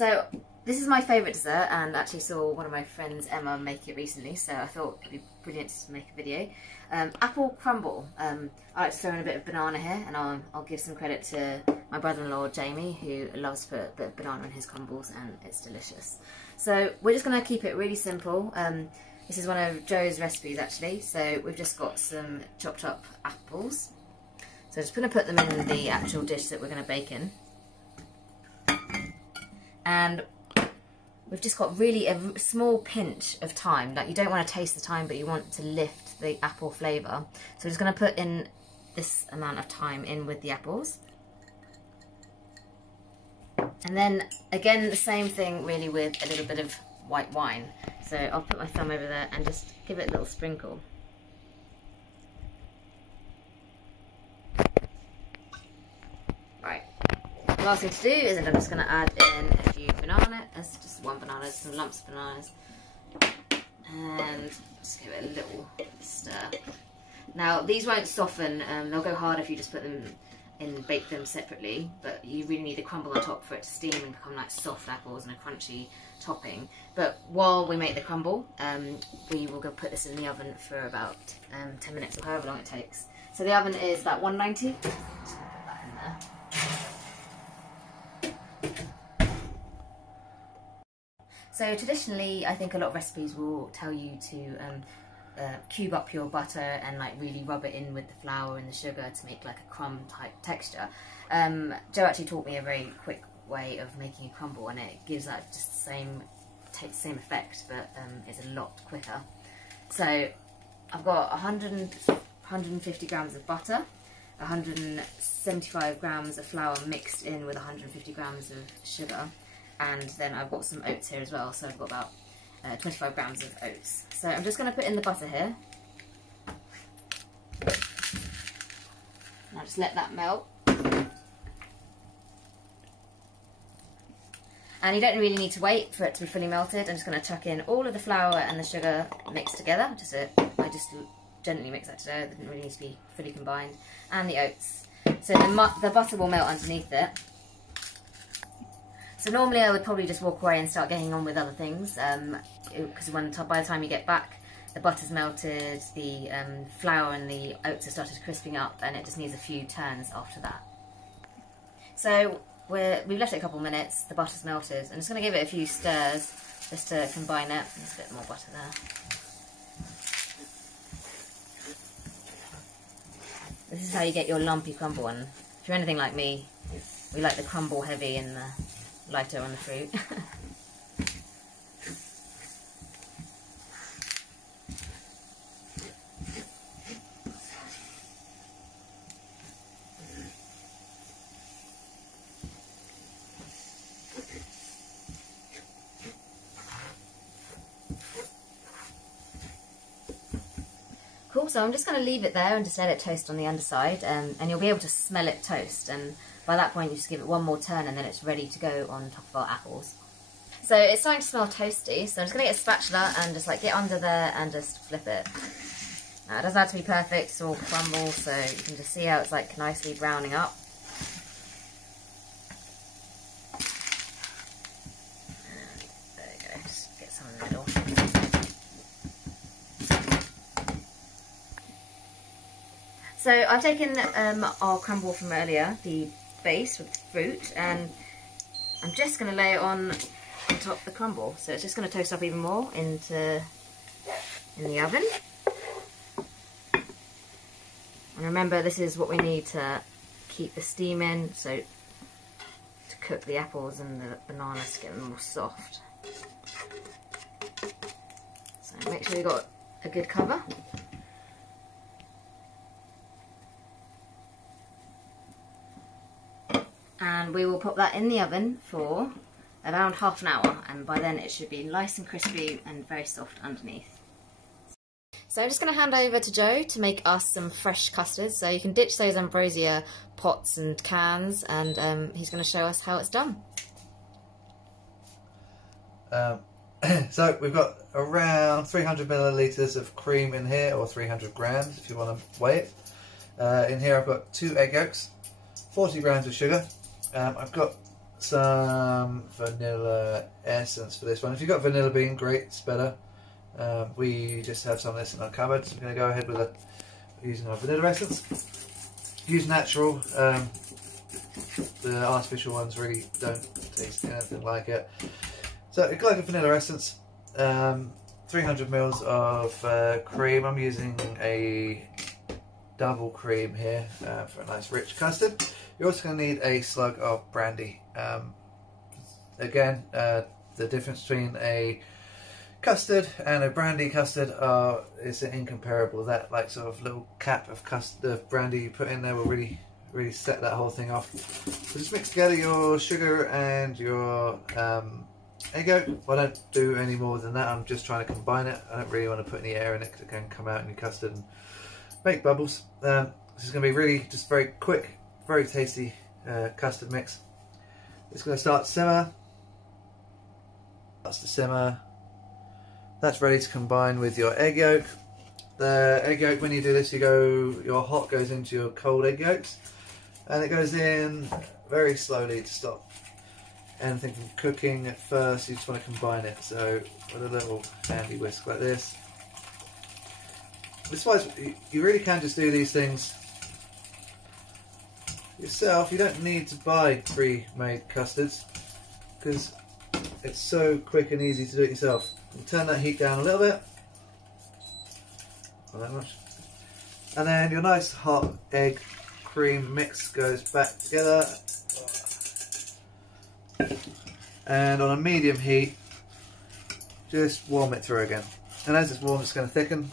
So this is my favourite dessert, and actually saw one of my friends, Emma, make it recently, so I thought it'd be brilliant to make a video. Apple crumble. I like to throw in a bit of banana here, and I'll give some credit to my brother-in-law Jamie, who loves to put a bit of banana in his crumbles, and it's delicious. So we're just going to keep it really simple. This is one of Joe's recipes actually, so we've just got some chopped up apples. So I'm just going to put them in the actual dish that we're going to bake in. And we've just got really a small pinch of thyme. Like, you don't want to taste the thyme, but you want to lift the apple flavour. So we're just going to put in this amount of thyme in with the apples. And then again, the same thing really with a little bit of white wine. So I'll put my thumb over there and just give it a little sprinkle. Right. The last thing to do is I'm just going to add in a few bananas, just one banana, some lumps of bananas, and just give it a little stir. Now these won't soften, they'll go hard if you just put them in, bake them separately, but you really need the crumble on top for it to steam and become like soft apples and a crunchy topping. But while we make the crumble, we will go put this in the oven for about 10 minutes or however long it takes. So the oven is about 190. Just put that in there. So traditionally, I think a lot of recipes will tell you to cube up your butter and like really rub it in with the flour and the sugar to make like a crumb type texture. Joe actually taught me a very quick way of making a crumble, and it gives that just the same effect, but it's a lot quicker. So I've got 150 grams of butter, 175 grams of flour mixed in with 150 grams of sugar, and then I've got some oats here as well, so I've got about 25 grams of oats. So I'm just going to put in the butter here. Now just let that melt. And you don't really need to wait for it to be fully melted. I'm just going to chuck in all of the flour and the sugar mixed together. I just gently mix that together. It doesn't really need to be fully combined. And the oats. So the butter will melt underneath it. So normally I would probably just walk away and start getting on with other things, because by the time you get back, the butter's melted, the flour and the oats have started crisping up, and it just needs a few turns after that. So we've left it a couple of minutes, the butter's melted. I'm just going to give it a few stirs just to combine it. There's a bit more butter there. This is how you get your lumpy crumble, and if you're anything like me, we like the crumble heavy and the lighter on the fruit. Cool, so I'm just going to leave it there and just let it toast on the underside, and you'll be able to smell it toast, and by that point you just give it one more turn and then it's ready to go on top of our apples. So it's starting to smell toasty, so I'm just going to get a spatula and just like get under there and just flip it. Now it doesn't have to be perfect, it's all crumble, so you can just see how it's like nicely browning up. And there you go, just get some in the middle. So I've taken our crumble from earlier, the base with the fruit, and I'm just going to lay it on top of the crumble. So it's just going to toast up even more in the oven. And remember, this is what we need to keep the steam in, so to cook the apples and the bananas to get them more soft. So make sure you've got a good cover. And we will pop that in the oven for around half an hour, and by then it should be nice and crispy and very soft underneath. So I'm just going to hand over to Joe to make us some fresh custards. So you can ditch those ambrosia pots and cans, and he's going to show us how it's done. So we've got around 300 millilitres of cream in here, or 300 grams if you want to weigh it. In here I've got 2 egg yolks, 40 grams of sugar. I've got some vanilla essence for this one. If you've got vanilla bean, great, it's better. We just have some of this in our cupboard, so I'm going to go ahead with using our vanilla essence. Use natural. The artificial ones really don't taste anything like it. So a glug of vanilla essence, 300 mils of cream. I'm using a double cream here for a nice rich custard. You're also going to need a slug of brandy. Again, the difference between a custard and a brandy custard is incomparable. That like sort of little cap of brandy you put in there will really set that whole thing off. So just mix together your sugar and your egg yolk. I don't do any more than that. I'm just trying to combine it. I don't really want to put any air in it because it can come out in your custard and make bubbles. This is going to be really just very quick, very tasty custard mix. It's going to start to simmer. That's to simmer. That's ready to combine with your egg yolk. The egg yolk, when you do this, your hot goes into your cold egg yolks, and it goes in very slowly to stop anything from cooking at first. You just want to combine it. So with a little handy whisk like this. This wise, you really can just do these things yourself. You don't need to buy pre-made custards because it's so quick and easy to do it yourself. You turn that heat down a little bit, not that much, and then your nice hot egg cream mix goes back together, and on a medium heat just warm it through again, and as it's warm it's going to thicken.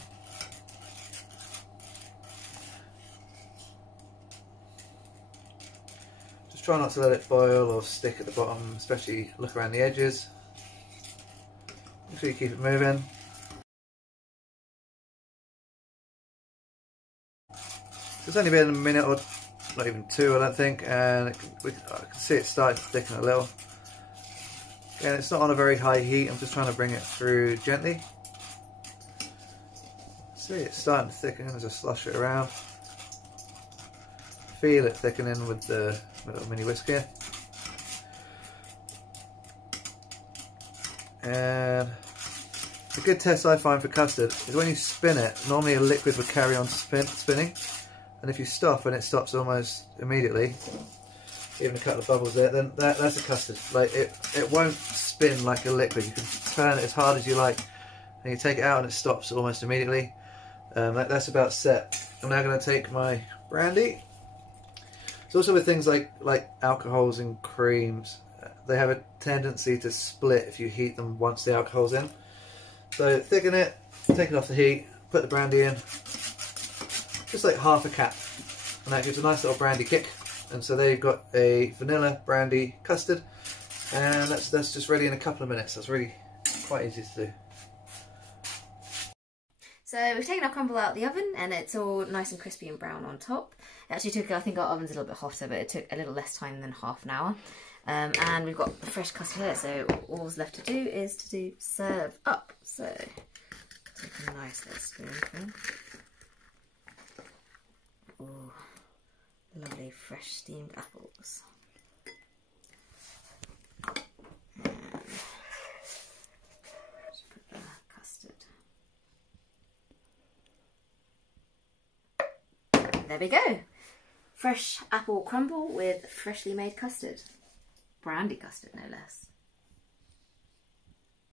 Just try not to let it boil or stick at the bottom, especially look around the edges. Make sure you keep it moving. It's only been a minute or not even two, I don't think, and I can see it starting to thicken a little. Again, it's not on a very high heat. I'm just trying to bring it through gently. See, it's starting to thicken as I slosh it around. Feel it thickening with the little mini whisk here. And a good test I find for custard is when you spin it, normally a liquid would carry on spinning, and if you stop and it stops almost immediately, even a couple of bubbles there, then that's a custard. Like it won't spin like a liquid. You can turn it as hard as you like, and you take it out and it stops almost immediately. That's about set. I'm now going to take my brandy. It's also with things like alcohols and creams. They have a tendency to split if you heat them once the alcohol's in. So thicken it, take it off the heat, put the brandy in, just like half a cap, and that gives a nice little brandy kick. And so there you've got a vanilla brandy custard, and that's just ready in a couple of minutes. That's really quite easy to do. So we've taken our crumble out of the oven and it's all nice and crispy and brown on top. It actually took, I think our oven's a little bit hotter, but it took a little less time than half an hour. And we've got the fresh custard here, so all's left to do is to serve up. So take a nice little spoonful. Ooh, lovely fresh steamed apples. And just put the custard. There we go. Fresh apple crumble with freshly made custard. Brandy custard, no less.